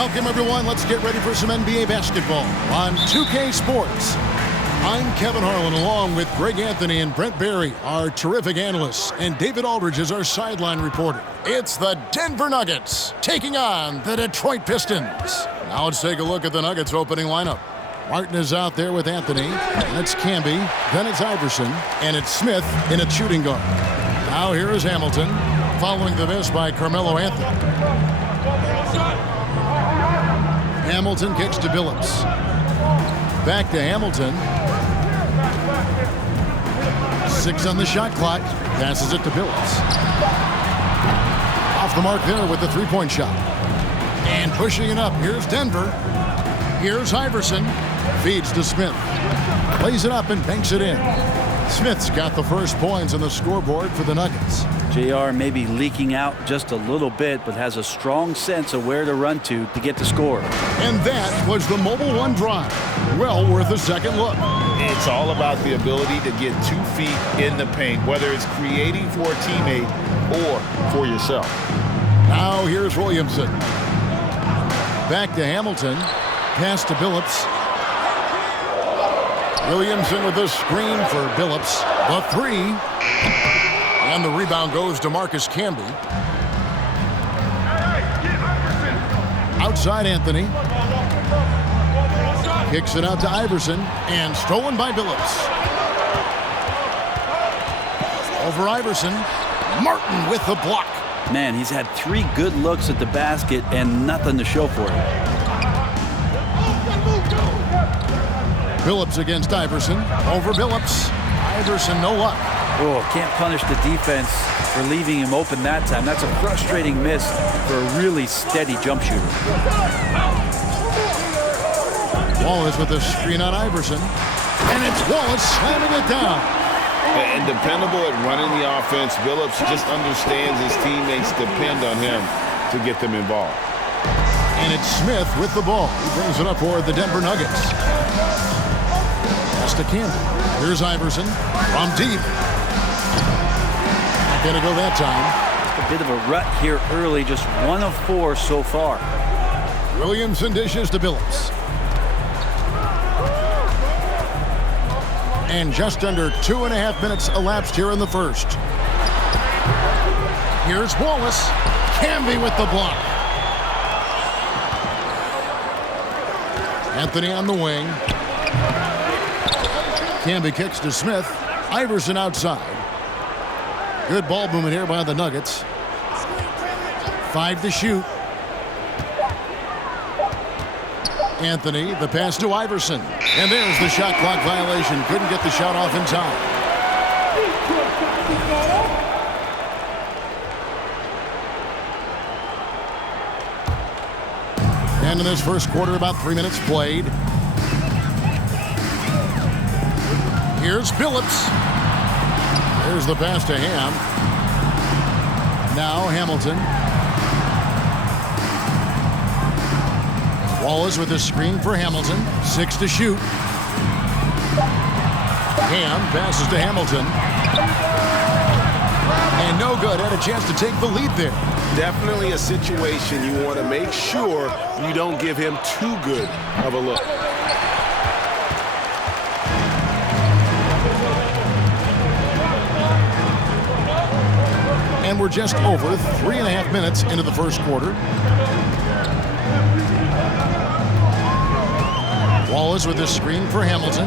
Welcome, everyone. Let's get ready for some NBA basketball on 2K Sports. I'm Kevin Harlan, along with Greg Anthony and Brent Barry, our terrific analysts, and David Aldridge is our sideline reporter. It's the Denver Nuggets taking on the Detroit Pistons. Now let's take a look at the Nuggets opening lineup. Martin is out there with Anthony, and it's Camby, then it's Iverson, and it's Smith in a shooting guard. Now here is Hamilton, following the miss by Carmelo Anthony. Hamilton kicks to Billups. Back to Hamilton. 6 on the shot clock. Passes it to Billups. Off the mark there with the three-point shot. And pushing it up. Here's Denver. Here's Iverson. Feeds to Smith. Plays it up and banks it in. Smith's got the first points on the scoreboard for the Nuggets. JR may be leaking out just a little bit, but has a strong sense of where to run to get the score. And that was the Mobile One drive. Well worth a second look. It's all about the ability to get 2 feet in the paint, whether it's creating for a teammate or for yourself. Now here's Williamson. Back to Hamilton. Pass to Billups. Williamson with a screen for Billups. The three. And the rebound goes to Marcus Camby. Outside Anthony. Kicks it out to Iverson. And stolen by Billups. Over Iverson. Martin with the block. Man, he's had 3 good looks at the basket and nothing to show for it. Billups against Iverson. Over Billups. Iverson, no luck. Oh, can't punish the defense for leaving him open that time. That's a frustrating miss for a really steady jump shooter. Wallace with a screen on Iverson. And it's Wallace slamming it down. And dependable at running the offense, Billups just understands his teammates depend on him to get them involved. And it's Smith with the ball. He brings it up for the Denver Nuggets. Pass to Camby. Here's Iverson from deep. Not gonna go that time. A bit of a rut here early, just 1 of 4 so far. Williamson dishes to Billups. And just under 2.5 minutes elapsed here in the first. Here's Wallace. Camby with the block. Anthony on the wing. Camby kicks to Smith. Iverson outside. Good ball movement here by the Nuggets. 5 to shoot. Anthony, the pass to Iverson. And there's the shot clock violation. Couldn't get the shot off in time. And in this first quarter, about 3 minutes played. Here's Billups. There's the pass to Ham. Now Hamilton. Wallace with a screen for Hamilton. 6 to shoot. Ham passes to Hamilton. And no good. Had a chance to take the lead there. Definitely a situation you want to make sure you don't give him too good of a look. And we're just over 3.5 minutes into the first quarter. Wallace with a screen for Hamilton.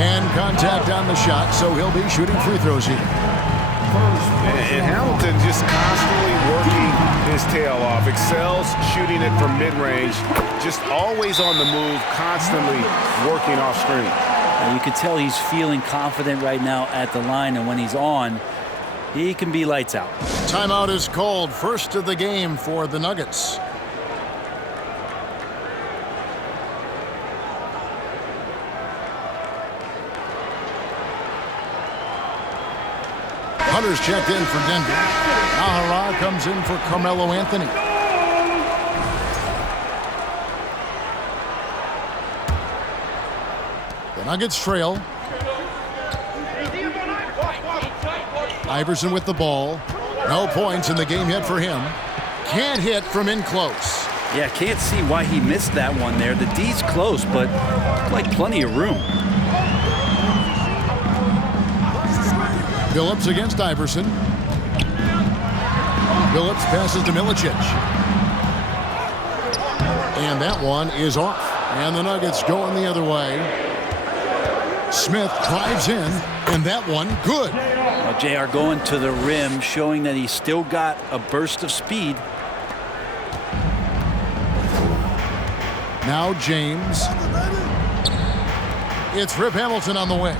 And contact on the shot, so he'll be shooting free throws here. And Hamilton just constantly working his tail off. Excels shooting it from mid-range. Just always on the move, constantly working off screen. And you can tell he's feeling confident right now at the line, and when he's on, he can be lights out. Timeout is called. First of the game for the Nuggets. Hunter's checked in for Denver. Nahara comes in for Carmelo Anthony. The Nuggets trail. Iverson with the ball. No points in the game yet for him. can't hit from in close. Yeah, can't see why he missed that one there. The D's close, but like plenty of room. Phillips against Iverson. Phillips passes to Milicic. And that one is off. And the Nuggets going the other way. Smith drives in, and that one good. Well, JR going to the rim, showing that he's still got a burst of speed. Now James. It's Rip Hamilton on the wing.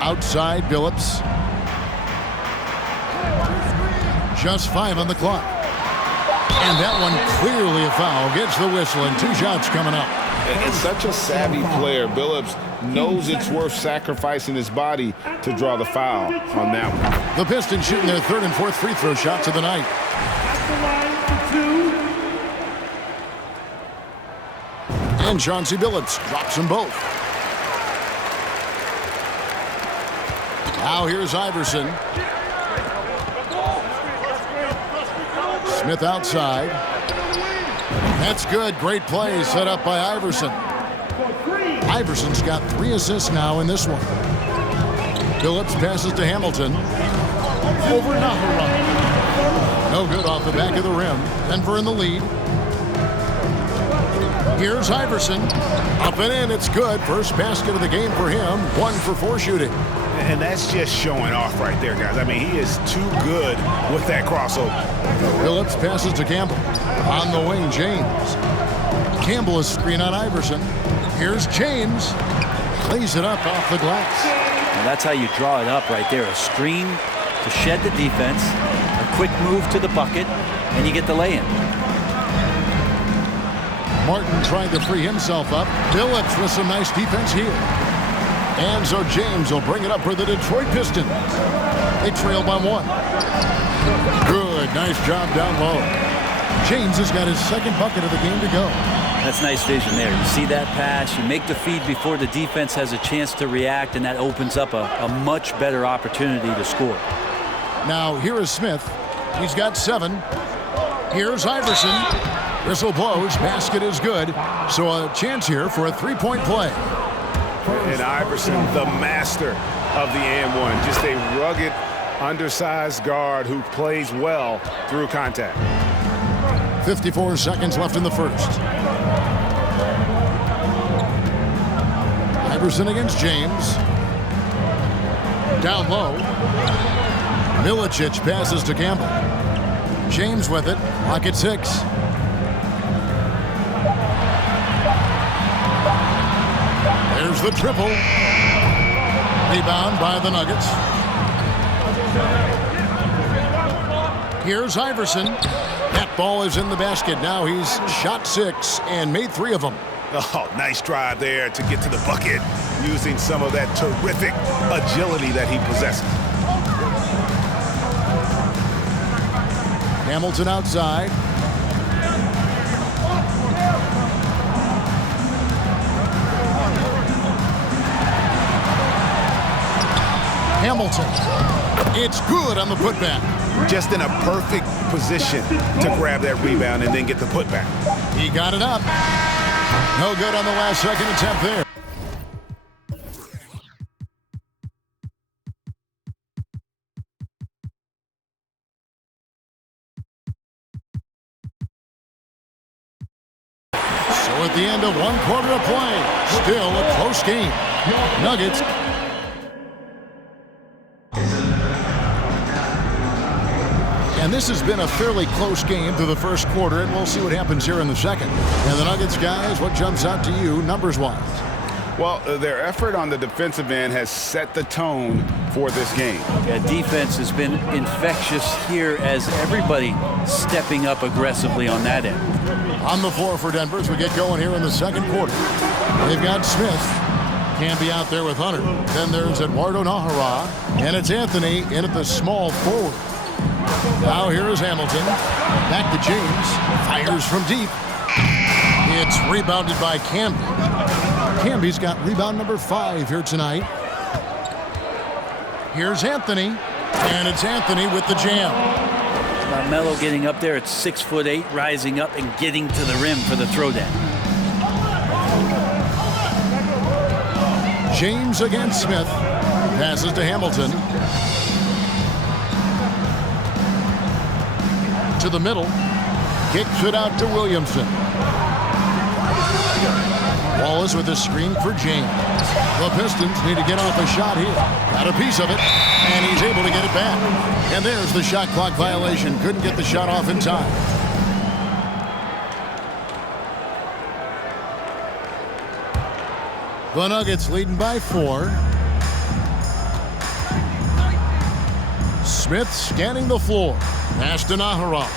Outside Phillips. Just 5 on the clock. And that one clearly a foul. Gets the whistle and 2 shots coming up. And such a savvy player. Billups knows it's worth sacrificing his body to draw the foul on that one. The Pistons shooting their 3rd and 4th free throw shots of the night. And Chauncey Billups drops them both. Now here's Iverson. Smith outside. That's good. Great play set up by Iverson. Iverson's got 3 assists now in this one. Phillips passes to Hamilton. Over Nahara. No good off the back of the rim. Denver in the lead. Here's Iverson. Up and in. It's good. First basket of the game for him. 1 for 4 shooting. And that's just showing off right there, guys. I mean, he is too good with that crossover. Phillips passes to Campbell. On the wing, James. Campbell is screen on Iverson. Here's James. Lays it up off the glass. And that's how you draw it up right there. A screen to shed the defense, a quick move to the bucket, and you get the lay-in. Martin trying to free himself up. Phillips with some nice defense here. And so James will bring it up for the Detroit Pistons. They trail by 1. Good, nice job down low. James has got his 2nd bucket of the game to go. That's nice vision there. You see that pass, you make the feed before the defense has a chance to react, and that opens up a much better opportunity to score. Now here is Smith. He's got 7. Here's Iverson. Whistle blows. Basket is good. So a chance here for a 3-point play. And Iverson, the master of the and-1. Just a rugged, undersized guard who plays well through contact. 54 seconds left in the first. Iverson against James. Down low. Milicic passes to Campbell. James with it. Clock at 6. There's the triple. Rebound by the Nuggets. Here's Iverson. That ball is in the basket. Now he's shot 6 and made 3 of them. Oh, nice drive there to get to the bucket using some of that terrific agility that he possesses. Hamilton outside. Hamilton. It's good on the putback. Just in a perfect position to grab that rebound and then get the putback. He got it up. No good on the last second attempt there. So at the end of 1 quarter of play, still a close game. Nuggets. And this has been a fairly close game through the first quarter, and we'll see what happens here in the second. And the Nuggets, guys, what jumps out to you numbers-wise? Well, their effort on the defensive end has set the tone for this game. Yeah, defense has been infectious here as everybody stepping up aggressively on that end. On the floor for Denver as we get going here in the second quarter. They've got Smith. Can be out there with Hunter. Then there's Eduardo Nahara. And it's Anthony in at the small forward. Now here is Hamilton. Back to James. Fires from deep. It's rebounded by Camby. Camby's got rebound number 5 here tonight. Here's Anthony, and it's Anthony with the jam. Carmelo getting up there at 6'8", rising up and getting to the rim for the throwdown. James against Smith. Passes to Hamilton. To the middle. Kicks it out to Williamson. Wallace with a screen for James. The Pistons need to get off a shot here. Got a piece of it, and he's able to get it back. And there's the shot clock violation. Couldn't get the shot off in time. The Nuggets leading by 4. Smith scanning the floor. Pass to Naharov.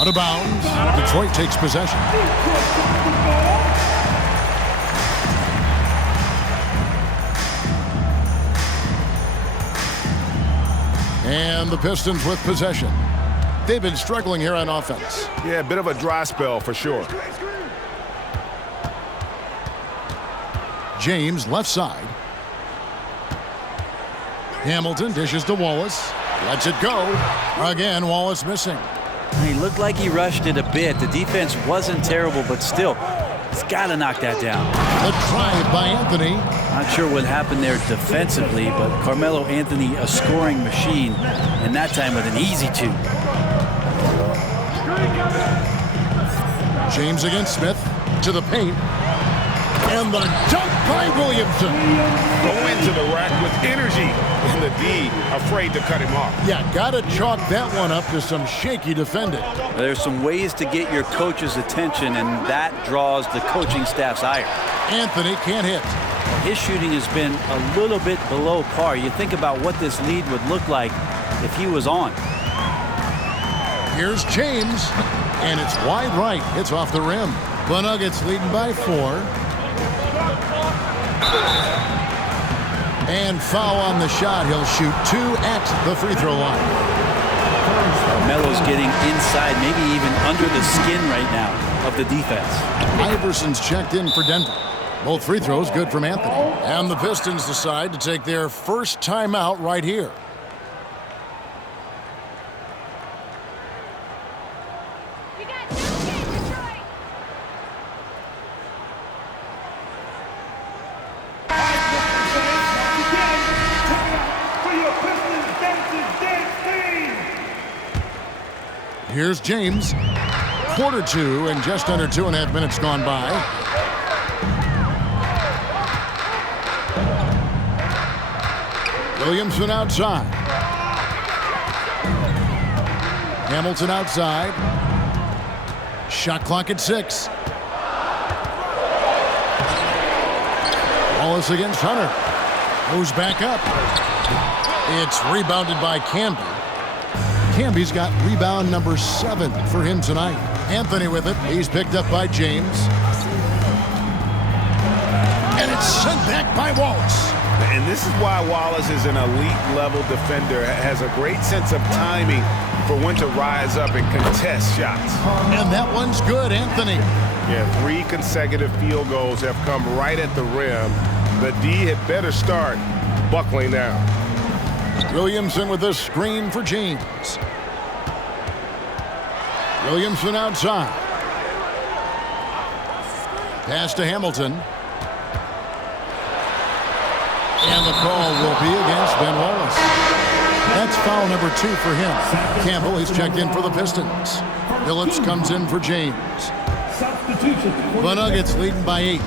Out of bounds. Detroit takes possession. And the Pistons with possession. They've been struggling here on offense. Yeah, a bit of a dry spell for sure. James left side. Hamilton dishes to Wallace. Lets it go. Again, Wallace missing. He looked like he rushed it a bit. The defense wasn't terrible, but still, he's got to knock that down. The drive by Anthony. Not sure what happened there defensively, but Carmelo Anthony, a scoring machine, and that time with an easy 2. James against Smith to the paint. And the dunk by Williamson. Go into the rack with energy. And the D afraid to cut him off. Yeah, got to chalk that one up to some shaky defending. There's some ways to get your coach's attention, and that draws the coaching staff's ire. Anthony can't hit. His shooting has been a little bit below par. You think about what this lead would look like if he was on. Here's James, and it's wide right. It's off the rim. The Nuggets leading by 4. And foul on the shot. He'll shoot 2 at the free throw line. Carmelo's getting inside, maybe even under the skin right now of the defense. Iverson's checked in for Denver. Both free throws good from Anthony. And the Pistons decide to take their first timeout right here. Here's James. Quarter 2 and just under 2.5 minutes gone by. Williamson outside. Hamilton outside. Shot clock at 6. Wallace against Hunter. Goes back up. It's rebounded by Camby. Camby's got rebound number 7 for him tonight. Anthony with it. He's picked up by James. And it's sent back by Wallace. And this is why Wallace is an elite-level defender. Has a great sense of timing for when to rise up and contest shots. And that one's good, Anthony. Yeah, 3 consecutive field goals have come right at the rim. The D had better start buckling down. Williamson with a screen for James. Williamson outside. Pass to Hamilton. And the call will be against Ben Wallace. That's foul number 2 for him. Campbell, he's checked in for the Pistons. Phillips comes in for James. The Nuggets leading by 8.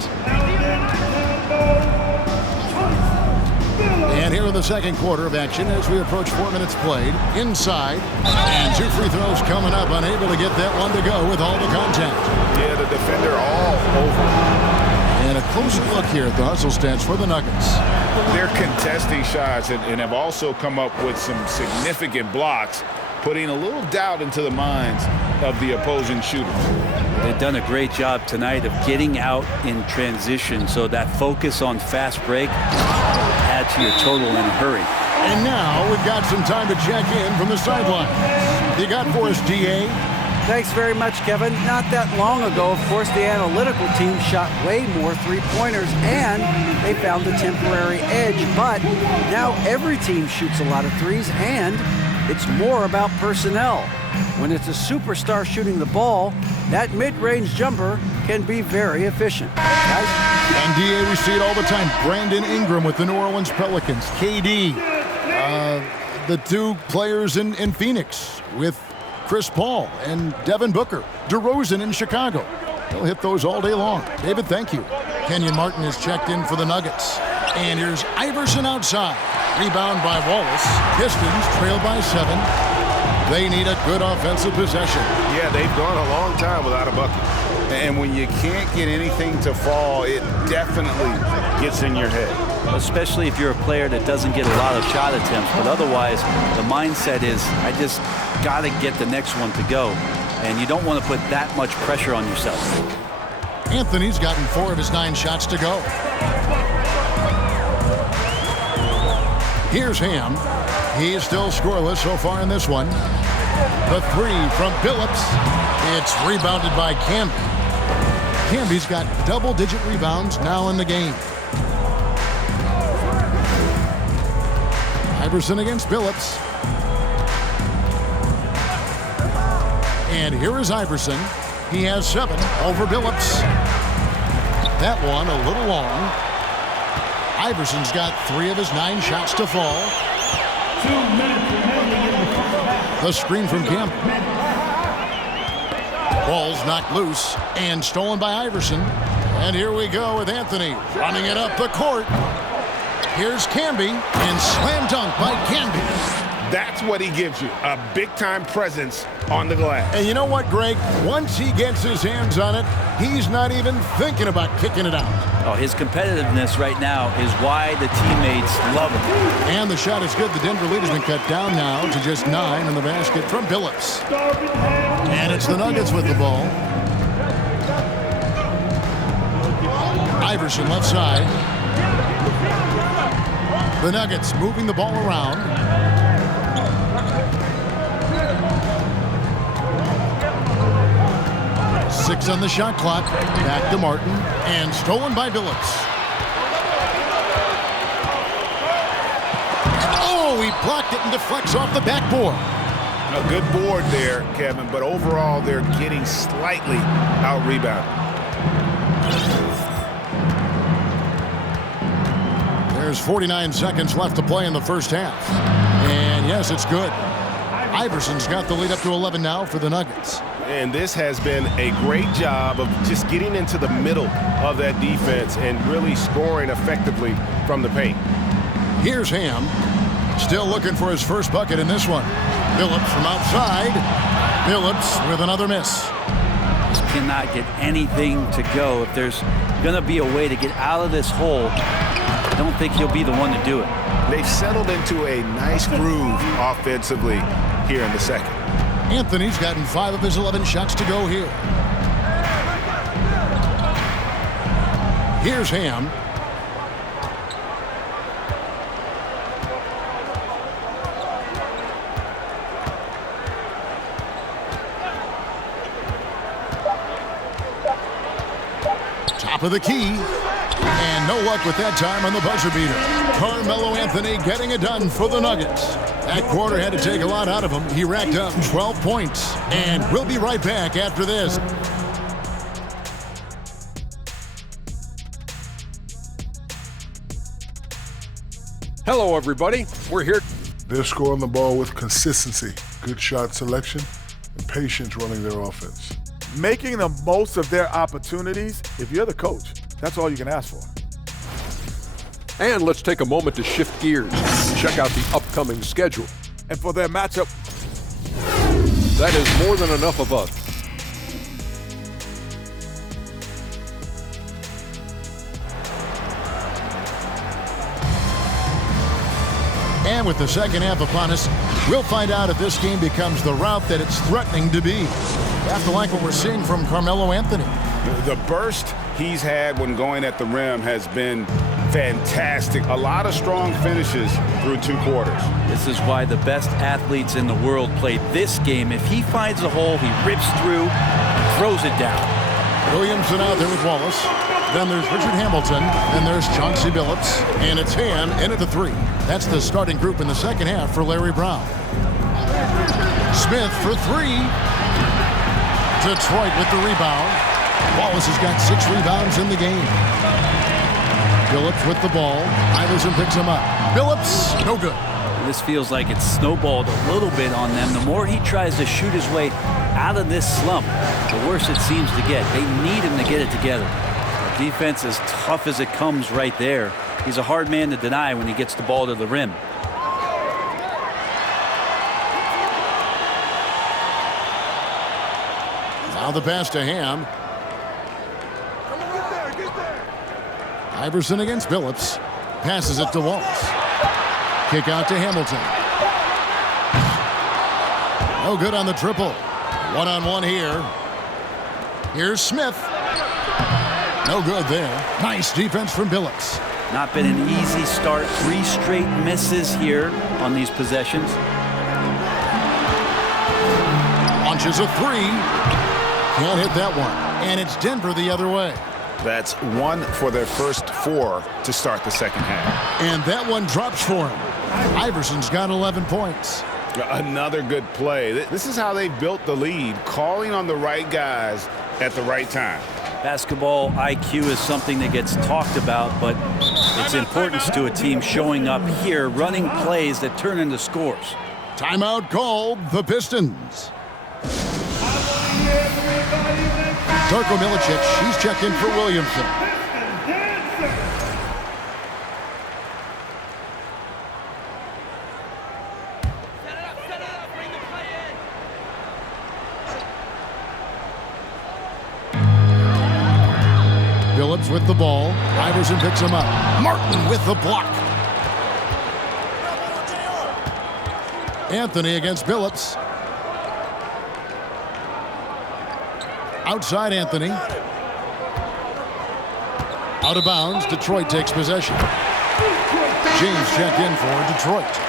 And here in the second quarter of action as we approach 4 minutes played. Inside. And 2 free throws coming up. Unable to get that one to go with all the contact. Yeah, the defender all over. And a closer look here at the hustle stats for the Nuggets. They're contesting shots and have also come up with some significant blocks, putting a little doubt into the minds of the opposing shooters. They've done a great job tonight of getting out in transition, so that focus on fast break add to your total in a hurry. And now we've got some time to check in from the sideline. You got for us, DA? Thanks very much, Kevin. Not that long ago, of course, the analytical team shot way more three-pointers, and they found a temporary edge. But now every team shoots a lot of threes, and it's more about personnel. When it's a superstar shooting the ball, that mid-range jumper can be very efficient. Guys? And DA, we see it all the time. Brandon Ingram with the New Orleans Pelicans. KD, the two players in Phoenix with Chris Paul and Devin Booker. DeRozan in Chicago. They'll hit those all day long. David, thank you. Kenyon Martin is checked in for the Nuggets. And here's Iverson outside. Rebound by Wallace. Pistons trail by 7. They need a good offensive possession. Yeah, they've gone a long time without a bucket. And when you can't get anything to fall, it definitely gets in your head. Especially if you're a player that doesn't get a lot of shot attempts. But otherwise, the mindset is, I just got to get the next one to go. And you don't want to put that much pressure on yourself. Anthony's gotten 4 of his 9 shots to go. Here's Ham. He's still scoreless so far in this one. The 3 from Billups. It's rebounded by Camby. Camby's got double-digit rebounds now in the game. Iverson against Billups. And here is Iverson. He has 7 over Billups. That one a little long. Iverson's got 3 of his 9 shots to fall. 2 minutes remaining in the first. The screen from Campbell. Ball's knocked loose and stolen by Iverson. And here we go with Anthony running it up the court. Here's Camby and slam dunk by Camby. That's what he gives you, a big-time presence on the glass. And you know what, Greg? Once he gets his hands on it, he's not even thinking about kicking it out. Oh, his competitiveness right now is why the teammates love him. And the shot is good. The Denver lead has been cut down now to just 9 in the basket from Billups. And it's the Nuggets with the ball. Iverson left side. The Nuggets moving the ball around. Six on the shot clock. Back to Martin. And stolen by Billups. Oh, he blocked it and deflects off the backboard. A good board there, Kevin, but overall they're getting slightly out-rebounded. There's 49 seconds left to play in the first half. And yes, it's good. Iverson's got the lead up to 11 now for the Nuggets. And this has been a great job of just getting into the middle of that defense and really scoring effectively from the paint. Here's Ham. Still looking for his first bucket in this one. Billups from outside. Billups with another miss. Just cannot get anything to go. If there's going to be a way to get out of this hole, I don't think he'll be the one to do it. They've settled into a nice groove offensively here in the second. Anthony's gotten 5 of his 11 shots to go here. Here's Ham. Top of the key. And no luck with that time on the buzzer beater. Carmelo Anthony getting it done for the Nuggets. That quarter had to take a lot out of him. He racked up 12 points. And we'll be right back after this. Hello, everybody. We're here. They're scoring the ball with consistency, good shot selection, and patience running their offense. Making the most of their opportunities. If you're the coach, that's all you can ask for. And let's take a moment to shift gears and check out the upcoming schedule. And for their matchup, that is more than enough of us. And with the second half upon us, we'll find out if this game becomes the route that it's threatening to be. Have to like what we're seeing from Carmelo Anthony. The burst he's had when going at the rim has been Fantastic. A lot of strong finishes through 2 quarters. This is why the best athletes in the world play this game. If he finds a hole, he rips through, throws it down. Williamson out there with Wallace. Then there's Richard Hamilton. Then there's Chauncey Billups. And it's Han in at the 3. That's the starting group in the second half for Larry Brown. Smith for 3. Detroit with the rebound. Wallace has got 6 rebounds in the game. Billups with the ball. Iverson picks him up. Billups, no good. This feels like it's snowballed a little bit on them. The more he tries to shoot his way out of this slump, the worse it seems to get. They need him to get it together. Defense as tough as it comes right there. He's a hard man to deny when he gets the ball to the rim. Now the pass to Ham. Iverson against Billups. Passes it to Wallace. Kick out to Hamilton. No good on the triple. One-on-one here. Here's Smith. No good there. Nice defense from Billups. Not been an easy start. 3 straight misses here on these possessions. Launches a 3. Can't hit that one. And it's Denver the other way. That's 1 for their first 4 to start the second half. And that one drops for him. Iverson's got 11 points. Another good play. This is how they built the lead, calling on the right guys at the right time. Basketball IQ is something that gets talked about, but its importance to a team showing up here, running plays that turn into scores. Timeout called, the Pistons. Darko Milicic, he's checked in for Williamson. Billups with the ball. Iverson picks him up. Martin with the block. Anthony against Billups. Outside Anthony. Out of bounds. Detroit takes possession. James checked in for Detroit.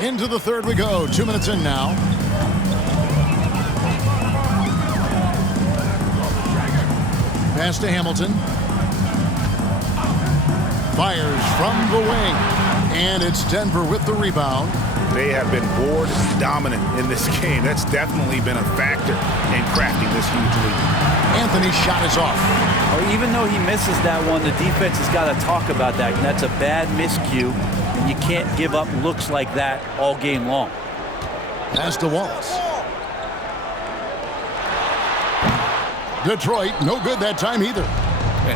Into the third we go. 2 minutes in now. Pass to Hamilton. Fires from the wing. And it's Denver with the rebound. They have been board dominant in this game. That's definitely been a factor in crafting this huge lead. Anthony's shot is off. Well, even though he misses that one, the defense has got to talk about that. And that's a bad miscue, and you can't give up looks like that all game long. Pass to Wallace. Detroit, no good that time either.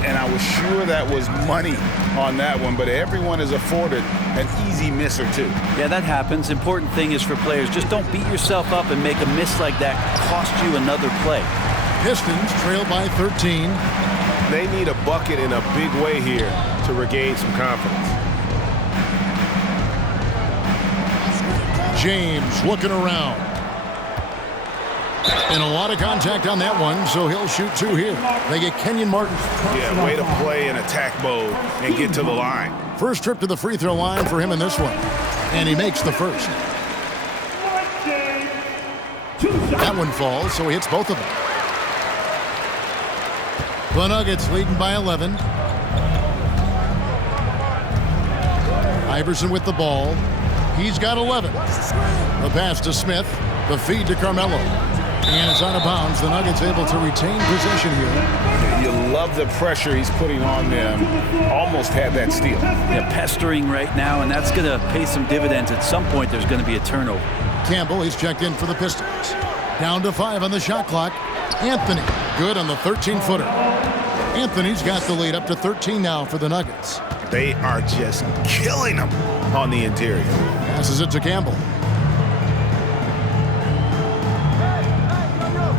And I was sure that was money on that one, but everyone is afforded an easy miss or two. Yeah, that happens. Important thing is for players, just don't beat yourself up and make a miss like that cost you another play. Pistons trail by 13. They need a bucket in a big way here to regain some confidence. James looking around. And a lot of contact on that one, so he'll shoot 2 here. They get Kenyon Martin. Yeah, way to play in attack mode and get to the line. First trip to the free throw line for him in this one. And he makes the first. That one falls, so he hits both of them. The Nuggets leading by 11. Iverson with the ball. He's got 11. The pass to Smith. The feed to Carmelo. And it's out of bounds. The Nuggets able to retain possession here. You love the pressure he's putting on them. Almost had that steal. Yeah, pestering right now, and that's going to pay some dividends. At some point, there's going to be a turnover. Campbell, he's checked in for the Pistons. Down to 5 on the shot clock. Anthony, good on the 13-footer. Anthony's got the lead up to 13 now for the Nuggets. They are just killing them on the interior. Passes it to Campbell.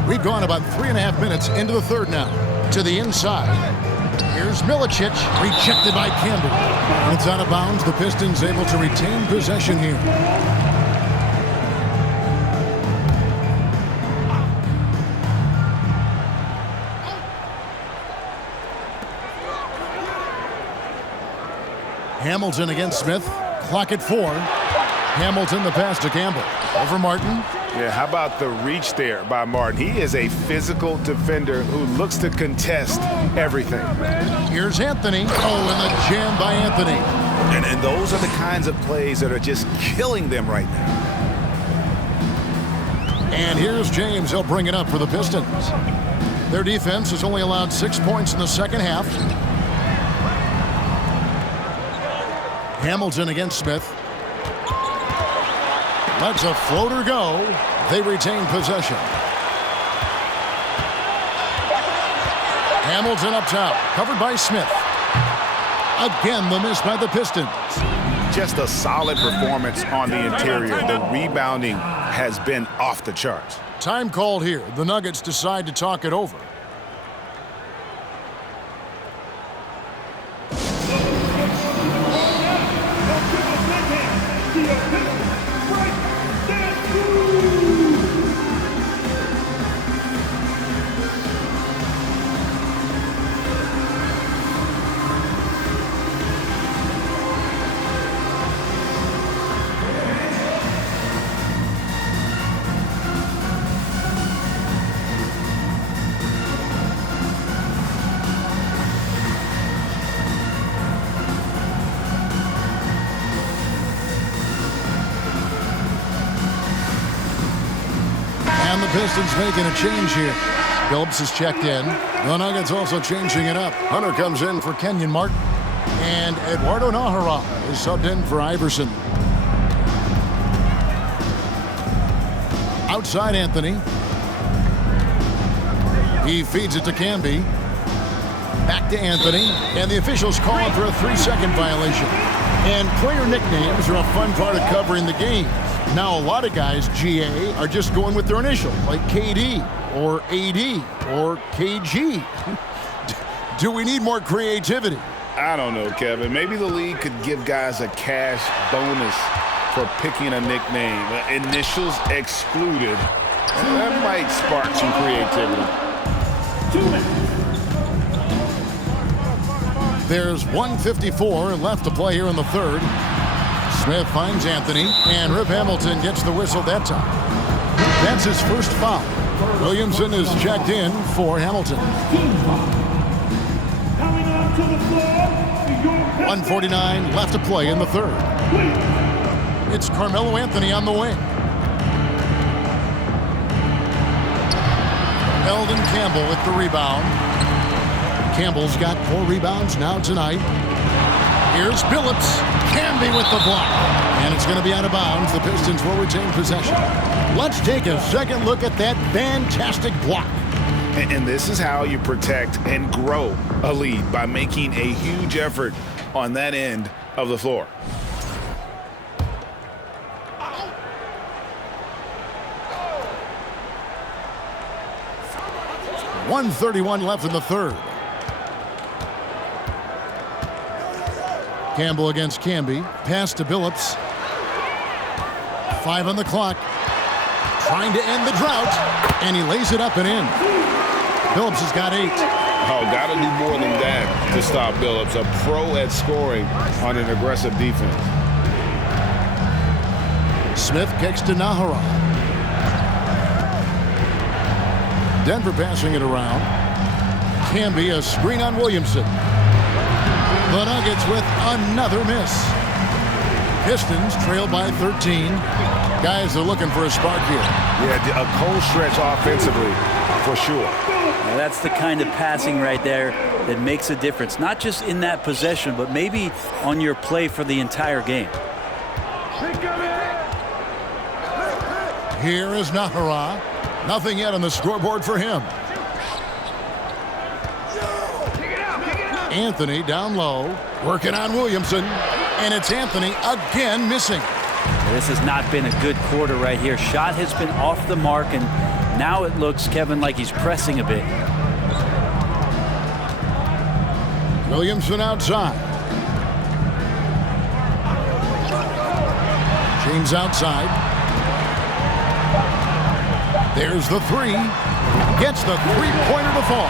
We've gone about 3.5 minutes into the third now. To the inside. Here's Milicic, rejected by Campbell. It's out of bounds. The Pistons able to retain possession here. Hamilton against Smith. Clock at 4. Hamilton, the pass to Campbell. Over Martin. Yeah, how about the reach there by Martin? He is a physical defender who looks to contest everything. Here's Anthony. Oh, and the jam by Anthony. And those are the kinds of plays that are just killing them right now. And here's James. He'll bring it up for the Pistons. Their defense has only allowed 6 points in the second half. Hamilton against Smith. Lets a floater go. They retain possession. Hamilton up top, covered by Smith. Again, the miss by the Pistons. Just a solid performance on the interior. The rebounding has been off the charts. Time called here. The Nuggets decide to talk it over. And the Pistons making a change here. Phillips is checked in. The Nuggets also changing it up. Hunter comes in for Kenyon Martin. And Eduardo Nahara is subbed in for Iverson. Outside Anthony. He feeds it to Camby. Back to Anthony. And the officials calling for a 3-second violation. And player nicknames are a fun part of covering the game. Now, a lot of guys, GA, are just going with their initial, like KD or AD or KG. Do we need more creativity? I don't know, Kevin. Maybe the league could give guys a cash bonus for picking a nickname. Initials excluded. That might spark some creativity. 2 minutes. There's 1:54 left to play here in the third. Smith finds Anthony, and Rip Hamilton gets the whistle that time. That's his first foul. Williamson is checked in for Hamilton. Coming onto the floor, 1:49 left to play in the third. It's Carmelo Anthony on the wing. Eldon Campbell with the rebound. Campbell's got 4 rebounds now tonight. Here's Phillips. Camby with the block. And it's going to be out of bounds. The Pistons will retain possession. Let's take a second look at that fantastic block. And this is how you protect and grow a lead, by making a huge effort on that end of the floor. .131 left in the third. Campbell against Camby. Pass to Billups. 5 on the clock. Trying to end the drought. And he lays it up and in. Billups has got 8. Oh, got to do more than that to stop Billups. A pro at scoring on an aggressive defense. Smith kicks to Nahara. Denver passing it around. Camby, a screen on Williamson. The Nuggets with another miss. Pistons trail by 13. Guys are looking for a spark here. Yeah, a cold stretch offensively, for sure. Now that's the kind of passing right there that makes a difference. Not just in that possession, but maybe on your play for the entire game. Here is Nahara. Nothing yet on the scoreboard for him. Anthony down low, working on Williamson, and it's Anthony again missing. This has not been a good quarter right here. Shot has been off the mark, and now it looks, Kevin, like he's pressing a bit. Williamson outside. James outside. There's the 3. Gets the 3-pointer to fall.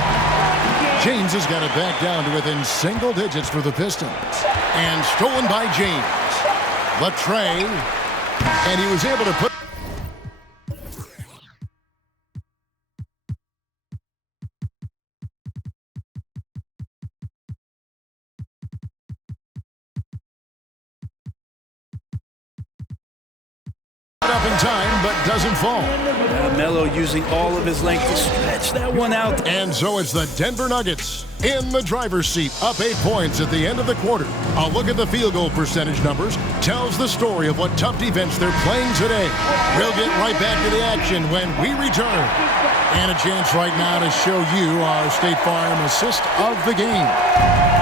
James has got it back down to within single digits for the Pistons. And stolen by James. Latray. And he was able to put... up in time, but doesn't fall. Melo using all of his length to stretch that one out. And so it's the Denver Nuggets in the driver's seat, up 8 points at the end of the quarter. A look at the field goal percentage numbers tells the story of what tough defense they're playing today. We'll get right back to the action when we return. And a chance right now to show you our State Farm assist of the game.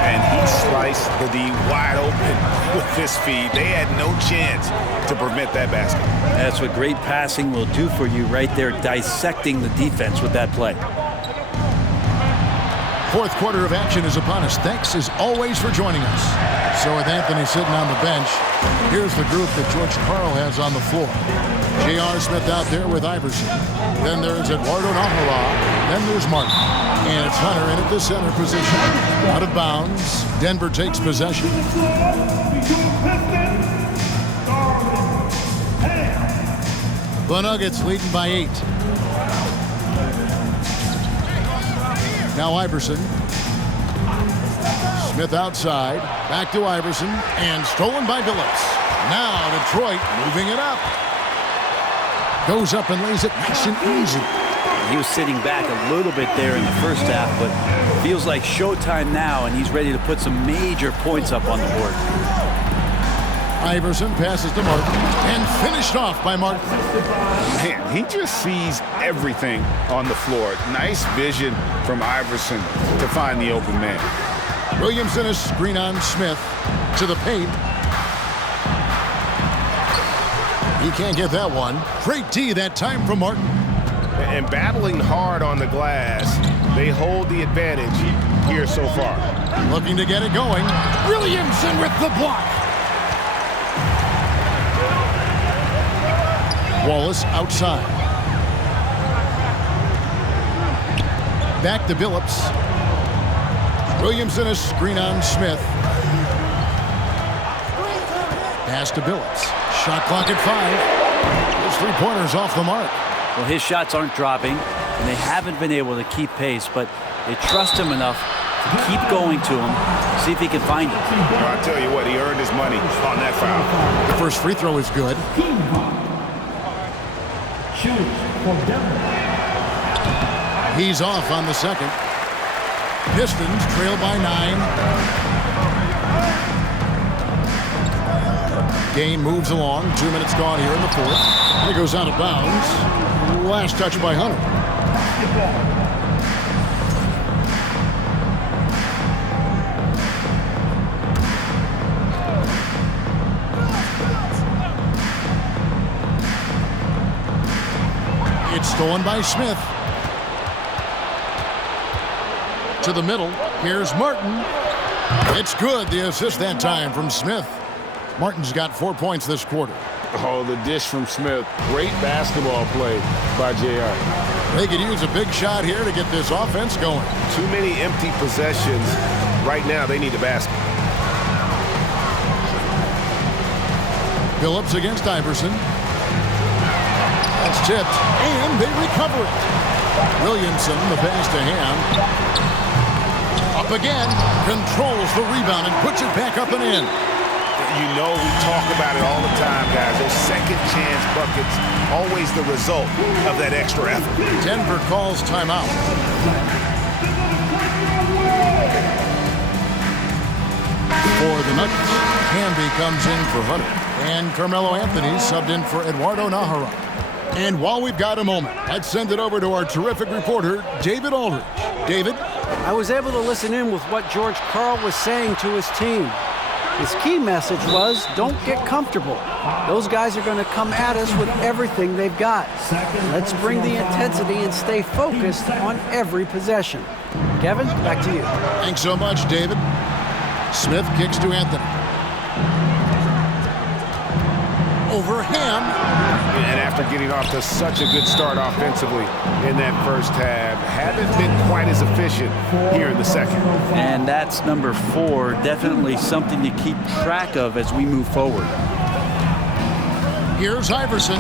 And he sliced the D wide open with this feed. They had no chance to prevent that basket. That's what great passing will do for you right there, dissecting the defense with that play. Fourth quarter of action is upon us. Thanks as always for joining us. So with Anthony sitting on the bench, here's the group that George Karl has on the floor. J.R. Smith out there with Iverson. Then there's Eduardo Nahara. Then there's Martin. And it's Hunter in at the center position. Out of bounds. Denver takes possession. The Nuggets leading by 8. Now Iverson. Smith outside. Back to Iverson. And stolen by Billups. Now Detroit moving it up. Goes up and lays it nice and easy. He was sitting back a little bit there in the first half, but feels like showtime now, and he's ready to put some major points up on the board. Iverson passes to Martin, and finished off by Martin. Man, he just sees everything on the floor. Nice vision from Iverson to find the open man. Williamson is screen on Smith to the paint. He can't get that one. Great D that time from Martin. And battling hard on the glass, they hold the advantage here so far. Looking to get it going. Williamson with the block. Wallace outside. Back to Billups. Williamson is screen on Smith. Pass to Billups. Shot clock at 5. His three-pointers off the mark. Well, his shots aren't dropping, and they haven't been able to keep pace, but they trust him enough to keep going to him, see if he can find it. Well, I'll tell you what, he earned his money on that foul. The first free throw is good. He's off on the second. Pistons trail by 9. Game moves along. 2 minutes gone here in the fourth. And it goes out of bounds. Last touch by Hunter. It's stolen by Smith. To the middle. Here's Martin. It's good. The assist that time from Smith. Martin's got 4 points this quarter. Oh, the dish from Smith. Great basketball play by J.R. They could use a big shot here to get this offense going. Too many empty possessions. Right now, they need a basket. Billups against Iverson. That's tipped, and they recover it. Williamson, the pass to Ham. Up again, controls the rebound and puts it back up and in. You know we talk about it all the time, guys. Those second chance buckets, always the result of that extra effort. Denver calls timeout. For the Nuggets, Hamby comes in for Hunter. And Carmelo Anthony subbed in for Eduardo Nahara. And while we've got a moment, let's send it over to our terrific reporter, David Aldridge. David? I was able to listen in with what George Karl was saying to his team. His key message was, don't get comfortable. Those guys are going to come at us with everything they've got. Let's bring the intensity and stay focused on every possession. Kevin, back to you. Thanks so much, David. Smith kicks to Anthony. Over Ham. And after getting off to such a good start offensively in that first half, haven't been quite as efficient here in the second. And that's number 4, definitely something to keep track of as we move forward. Here's Iverson.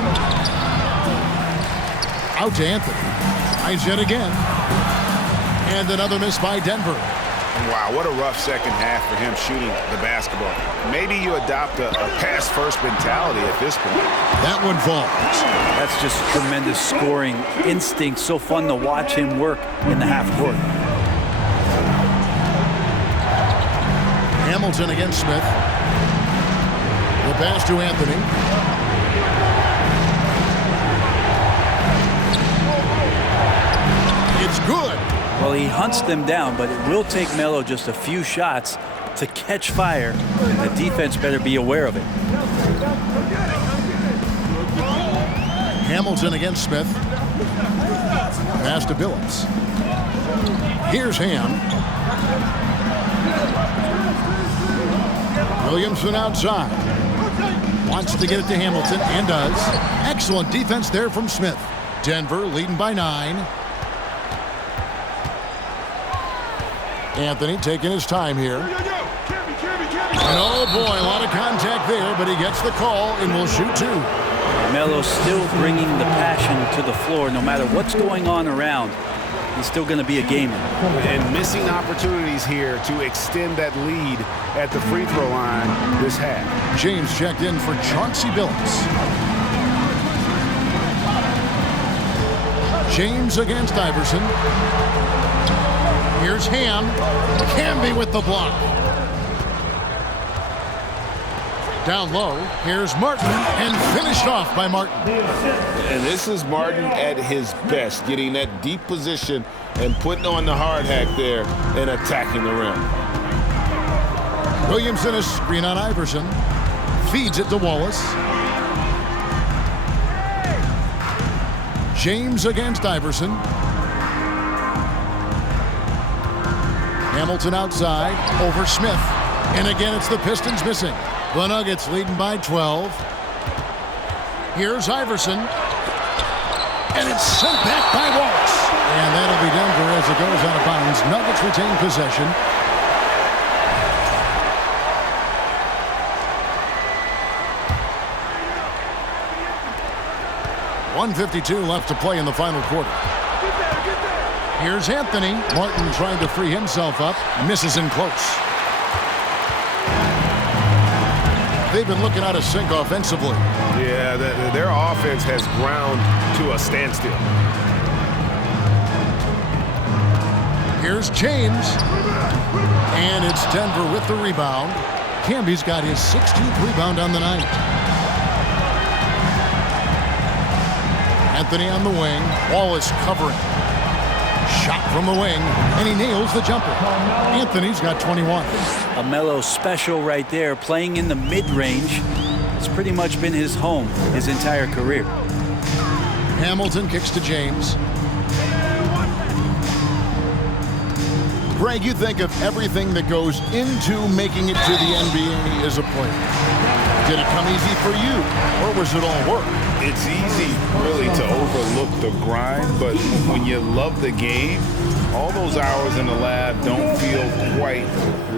Out to Anthony. Tries yet again. And another miss by Denver. Wow, what a rough second half for him shooting the basketball. Maybe you adopt a pass-first mentality at this point. That one falls. That's just tremendous scoring instinct. So fun to watch him work in the half court. Hamilton against Smith. The pass to Anthony. It's good. Well, he hunts them down, but it will take Melo just a few shots to catch fire. The defense better be aware of it. Hamilton against Smith. Pass to Billups. Here's Ham. Williamson outside. Wants to get it to Hamilton, and does. Excellent defense there from Smith. Denver leading by 9. Anthony taking his time here. And oh boy, a lot of contact there, but he gets the call and will shoot 2. Melo's still bringing the passion to the floor. No matter what's going on around, he's still going to be a gamer. And missing opportunities here to extend that lead at the free throw line this half. James checked in for Chauncey Billups. James against Iverson. Here's Ham. Camby with the block. Down low, here's Martin, and finished off by Martin. And this is Martin at his best, getting that deep position and putting on the hard hack there and attacking the rim. Williamson is screen on Iverson. Feeds it to Wallace. James against Iverson. Hamilton outside, over Smith. And again, it's the Pistons missing. The Nuggets leading by 12. Here's Iverson. And it's sent back by Wallace. And that'll be Denver as it goes out of bounds. Nuggets retain possession. .152 left to play in the final quarter. Here's Anthony. Martin trying to free himself up. Misses in close. They've been looking out of sync offensively. Yeah, their offense has ground to a standstill. Here's James. And it's Denver with the rebound. Camby's got his 16th rebound on the night. Anthony on the wing. Wallace covering. Shot from the wing, and he nails the jumper. Anthony's got 21. A Melo special right there, playing in the mid-range. It's pretty much been his home his entire career. Hamilton kicks to James. Greg, you think of everything that goes into making it to the NBA as a player. Did it come easy for you, or was it all work? It's easy, really, to overlook the grind, but when you love the game, all those hours in the lab don't feel quite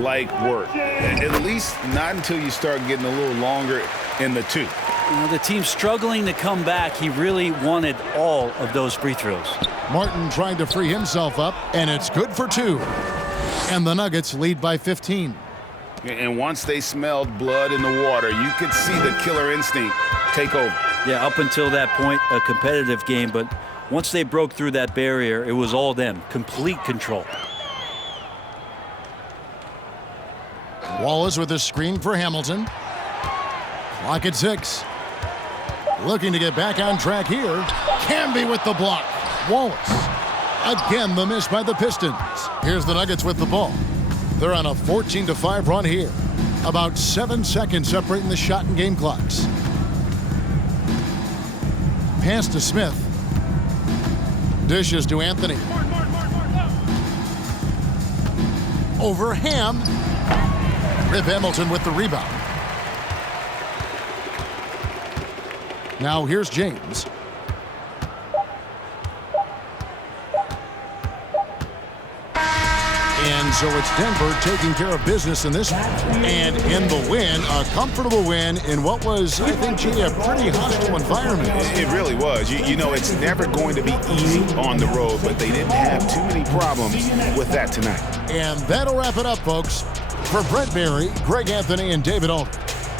like work. At least not until you start getting a little longer in the tooth. You know, the team's struggling to come back. He really wanted all of those free throws. Martin trying to free himself up, and it's good for 2. And the Nuggets lead by 15. And once they smelled blood in the water, you could see the killer instinct take over. Yeah, up until that point, a competitive game, but once they broke through that barrier, it was all them. Complete control. Wallace with a screen for Hamilton. Clock at 6. Looking to get back on track here. Camby with the block. Wallace. Again, the miss by the Pistons. Here's the Nuggets with the ball. They're on a 14-5 run here. About 7 seconds separating the shot and game clocks. Pass to Smith. Dishes to Anthony. Over Ham. Rip Hamilton with the rebound. Now here's James. And so it's Denver taking care of business in this one. And in the win, a comfortable win in what was, I think, G, a pretty hostile environment. It really was. You know, it's never going to be easy on the road, but they didn't have too many problems with that tonight. And that'll wrap it up, folks. For Brent Barry, Greg Anthony, and David Aldridge,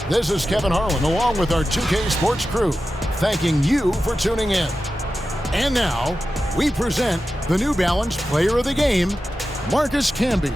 this is Kevin Harlan along with our 2K Sports crew, thanking you for tuning in. And now, we present the New Balance Player of the Game, Marcus Camby.